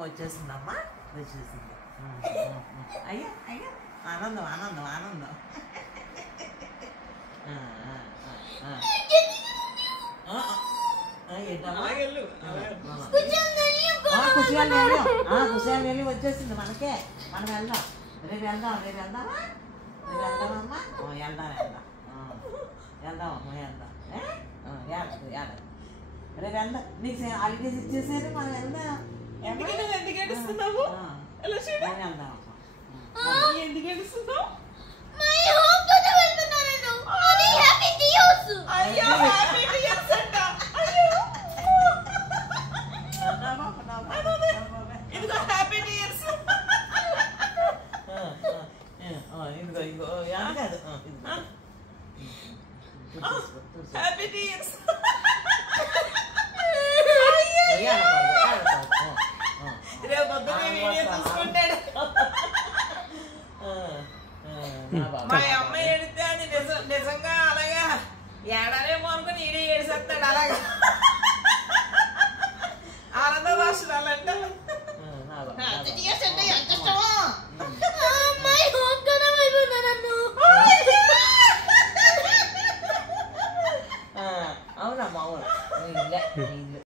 వచ్చేసిందమ్మా వచ్చేసింది. అయ్యా అయ్యా ఆనందం ఆనందం ఆనందం. కుశాలు వెళ్ళి వచ్చేసింది మనకే. మనం వెళ్దాం రేపు వెళ్దామా రేపు వెళ్దామమ్మా. వెళ్దాం వెళ్దామమ్మా వెళ్దాం. రేపు వెళ్దాం. నీకు హాలిడేస్ ఇచ్చేసారు మనం వెళ్దాం. ఎందుకు ఏడుస్తున్నావు? వెళ్దాం. ఎందుకు ఏడుస్తున్నావు? అయ్యో హ్యాపీ టీయర్స్ అంట. అయ్యో ఇదిగో హ్యాపీ టీయర్స్. ఇదిగో ఇదిగో కాదు హ్యాపీ టీయర్స్. రేపు పొద్దున్న వీడియో చూసుకుంటాడు. మా అమ్మాయి ఏడితే అది నిజంగా అలాగా ఏడాలేమో అనుకుని ఈడే ఏడిసేస్తాడు అలాగా.